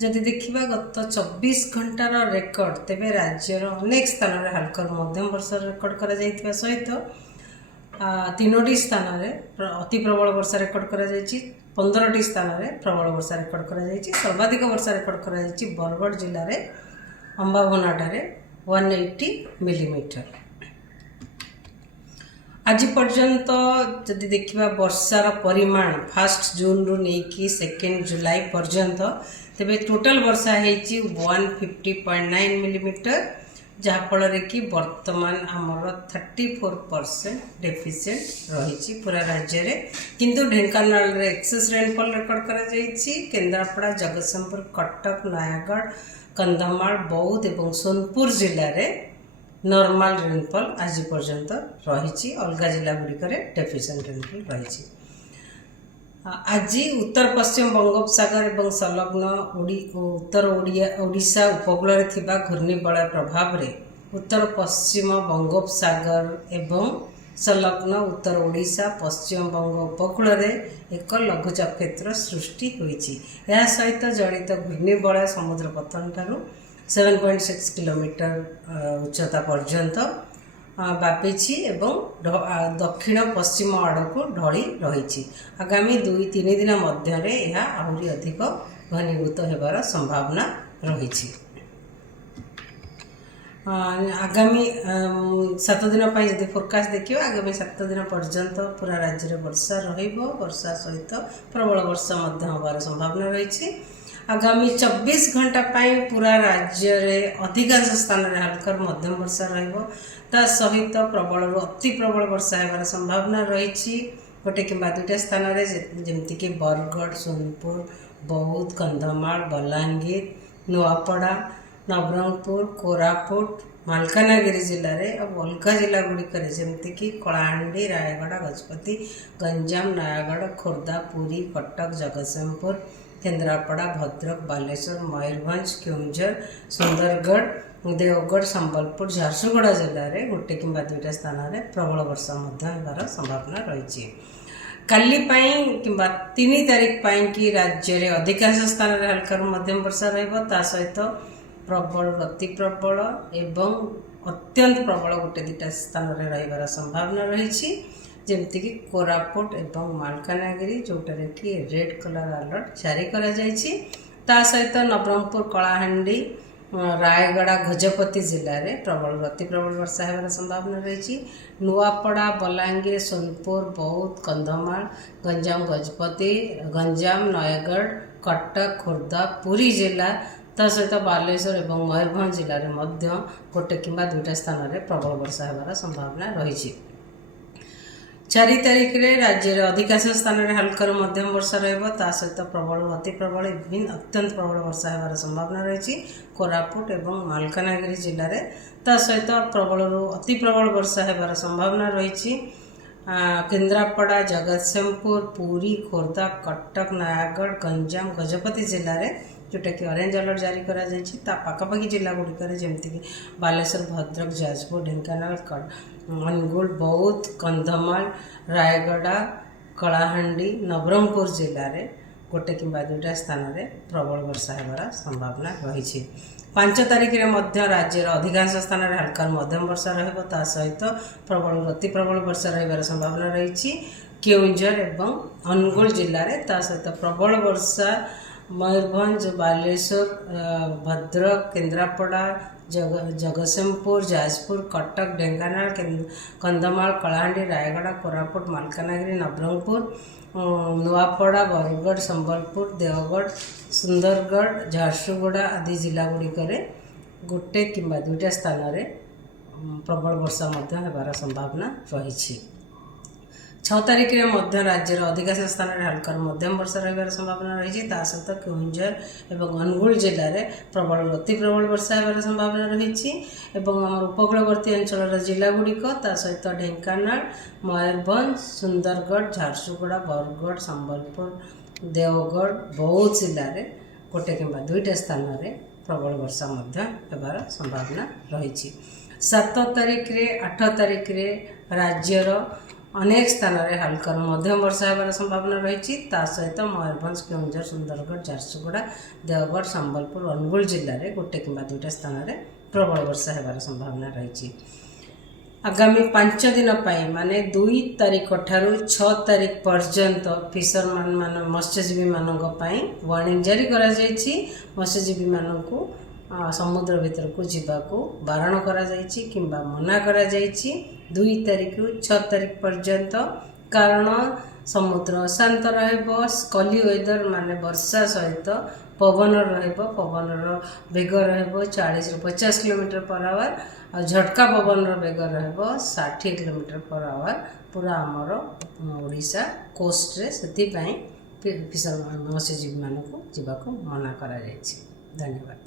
जदि देखा गत 24 घंटार रेकर्ड तेबे राज्यर अनेक स्थान में हालकर मध्यम वर्षा रेकर्ड कर सहित 3टी स्थान में अति प्रबल वर्षा रेकर्ड कर 15टी स्थान में प्रबल वर्षा रेकर्ड कर सर्वाधिक वर्षा रेकर्ड कर बरगढ़ जिले में अंबाभनाठारे 180 मिलीमीटर। आज पर्यंत जदि देखा वर्षार परिमाण 1 जून रु नहीं 2 जुलाई पर्यंत तेबे टोटल वर्षा है 150.9 मिलीमीटर, जहाँफल कि वर्तमान आमर 34% डेफिसिएंट रही पूरा राज्य में। किंतु ढेंकानाल एक्सेस रेनफॉल रेकर्ड कर केन्द्रापड़ा, जगतसिंहपुर, कटक, नयागढ़, कंधमाल, बौद्ध और सोनपुर जिले में नॉर्मल रेनफॉल आज पर्यंत रही। अलग जिला गुड़िक डेफिसिएंट रेनफॉल रही। आज उत्तर पश्चिम बंगोपसागर और संलग्न उत्तर ओडिशा उपकूल घूर्णिबलय प्रभाव रे उत्तर पश्चिम बंगोपसागर एवं संलग्न उत्तर ओडिशा पश्चिम बंग उपकूल एक लघुचाप क्षेत्र सृष्टि होईछि। यह सहित जड़ित घूर्णिबलय समुद्र पतन ठारू 7.6 किलोमीटर उच्चता पर्यंत व्यापी एवं दक्षिण पश्चिम आड़ को ढली रही। आगामी 2-3 दिन मध्य आहरी अधिक घनीभूत होबार संभावना रही। आगामी 7 दिन पर जब फोरकास्ट देखिए आगामी 7 दिन पर्यंत पूरा राज्य में वर्षा वर्षा सहित प्रबल वर्षा होबार संभावना रही। आगामी 24 घंटा पूरा राज्य में अधिकांश स्थान में हल्कर मध्यम वर्षा सहित प्रबल अति प्रबल वर्षा होबार संभावना रही। गोटे कि 2टा स्थान में जमीक बरगढ़, सोनपुर, बौद्ध, कंधमाल, बलांगीर, नुआपड़ा, नवरंगपुर, कोरापुट, मालकानगिरी जिले में और अलग जिला गुड़िक जमीक कलाहांडी, रायगढ़, गजपति, गंजाम, नयागढ़, खोर्धा, पुरी, कटक, जगतसिंहपुर, केन्द्रापड़ा, भद्रक, बालेश्वर, मयूरभंज, केउंझर, सुंदरगढ़, देवगढ़, संबलपुर, झारसुगुड़ा जिले में गोटे कि 2टा स्थान में प्रबल वर्षा होबार संभावना रही। काली कि 3 तारीख कि राज्य में अधिकांश स्थान में हल्का मध्यम वर्षा सहित प्रबल अति प्रबल एवं अत्यंत प्रबल गोटे 2टा स्थान में रही संभावना रही। जमीक कोरापुट एवं मालकानगिरी जोटारे कि रेड कलर अलर्ट जारी करा जायछि। ता सहित नवरंगपुर, कलाहांडी, रायगढ़, गजपति जिले में प्रबल अति प्रबल वर्षा होबार संभावना रही। नुआपड़ा, बलांगीर, सोनपुर, बौद्ध, कंधमाल, गंजाम, गजपति, गंजाम, नयगढ़, कटक, खोर्धा, पुरी जिला ता सहित बालेश्वर और मयूरभंज जिले में गोटे कि 2टा स्थान में प्रबल वर्षा होबार संभावना रही। 4 तारीख में राज्य में अधिकांश स्थान में हल्का मध्यम वर्षा सहित प्रबल अति प्रबल अत्यंत प्रबल वर्षा होबार संभावना रही। कोरापुट और मालकानगिरी जिले में ता सहित प्रबल अति प्रबल वर्षा होबार संभावना रही। केन्द्रापड़ा, जगतसिंहपुर, पुरी, खोर्धा, कटक, नयागढ़, गंजाम, गजपति जिले में जोटा कि ऑरेंज अलर्ट जारी करा जायछि। ता पाखापाखि जिला गुड़िक जमीक बालेश्वर, भद्रक, जाजपुर, ढेंकानाल, अनुगुल, बौद्ध, कंधमाल, रायगढ़, कलाहांडी, नवरंगपुर जिले में गोटे कि 2टा स्थान में प्रबल वर्षा होबार संभावना रही। 5 तारीख में राज्य अधिकांश स्थान में हल्का मध्यम वर्षा सहित प्रबल अति प्रबल वर्षा रही संभावना रही। केउंझर और अनुगुल जिले में सहित प्रबल वर्षा मयूरभंज, बालेश्वर, भद्रक, केन्द्रापड़ा, जगतसिंहपुर, जाजपुर, कटक, ढेंकानाल, कंधमाल, कलाहांडी, रायगढ़, कोरापुट, मालकानगिरी, नवरंगपुर, नुआपड़ा, बरगढ़, संबलपुर, देवगढ़, सुंदरगढ़, झारसुगुड़ा आदि जिला गुड़िक गोटे कि 2टा स्थान में प्रबल वर्षा होबार संभावना रही। 6 तारीख में राज्य अधिकांश स्थान में हल्का मध्यम वर्षा रही संभावना रही। सहित केउंझर और अनुगुल जिले में प्रबल अति प्रबल वर्षा होबार संभावना रही। आम उपकूलवर्ती अंचल जिला गुड़िक सहित ढेंकानाल, मयूरभंज, सुंदरगढ़, झारसुगुड़ा, बरगढ़, संबलपुर, देवगढ़, बौद्ध जिले में गोटे कि 2टा स्थान में प्रबल वर्षा होबार संभावना रही। 7 तारीख 8 तारीख राज्यर ଅନେକ ସ୍ଥାନରେ ହାଲକାରୁ ମଧ୍ୟମ ବର୍ଷା ହେବାର ସମ୍ଭାବନା ରହିଛି। ତା ସହିତ ମୟୂରଭଞ୍ଜ, କେଉଁଝର, ସୁନ୍ଦରଗଡ଼, ଝାରସୁଗୁଡ଼ା, ଦେଓଗଡ଼, ସମ୍ବଲପୁର, ଅନୁଗୁଳ ଜିଲ୍ଲାରେ ଗୋଟେ କିମ୍ବା ଦୁଇଟା ସ୍ଥାନରେ ପ୍ରବଳ ବର୍ଷା ହେବାର ସମ୍ଭାବନା ରହିଛି। ଆଗାମୀ 5 ଦିନ ପାଇଁ ମାନେ 2 ତାରିଖ ଠାରୁ 6 ତାରିଖ ପର୍ଯ୍ୟନ୍ତ ଫିସରମ୍ୟାନ୍ ମତ୍ସ୍ୟଜୀବୀମାନଙ୍କ ପାଇଁ ୱାର୍ଣ୍ଣିଂ ଜାରି କରାଯାଇଛି। ମତ୍ସ୍ୟଜୀବୀମାନଙ୍କୁ ସମୁଦ୍ର ଭିତରକୁ ଯିବାକୁ ବାରଣ କରାଯାଇଛି କିମ୍ବା ମନା କରାଯାଇଛି 2 ତାରିଖରୁ 6 ତାରିଖ ପର୍ଯ୍ୟନ୍ତ। କାରଣ ସମୁଦ୍ର ଅଶାନ୍ତ ରହିବ, ସ୍କଲି ୱେଦର ମାନେ ବର୍ଷା ସହିତ ପବନ ରହିବ। ପବନର ବେଗ ରହିବ 40ରୁ 50 କିଲୋମିଟର ପର ଆୱାର ଆଉ ଝଟକା ପବନର ବେଗ ରହିବ 60 କିଲୋମିଟର ପର ଆୱାର ପୁରା ଆମର ଓଡ଼ିଶା କୋଷ୍ଟରେ। ସେଥିପାଇଁ ମତ୍ସ୍ୟଜୀବୀମାନଙ୍କୁ ଯିବାକୁ ମନା କରାଯାଇଛି। ଧନ୍ୟବାଦ।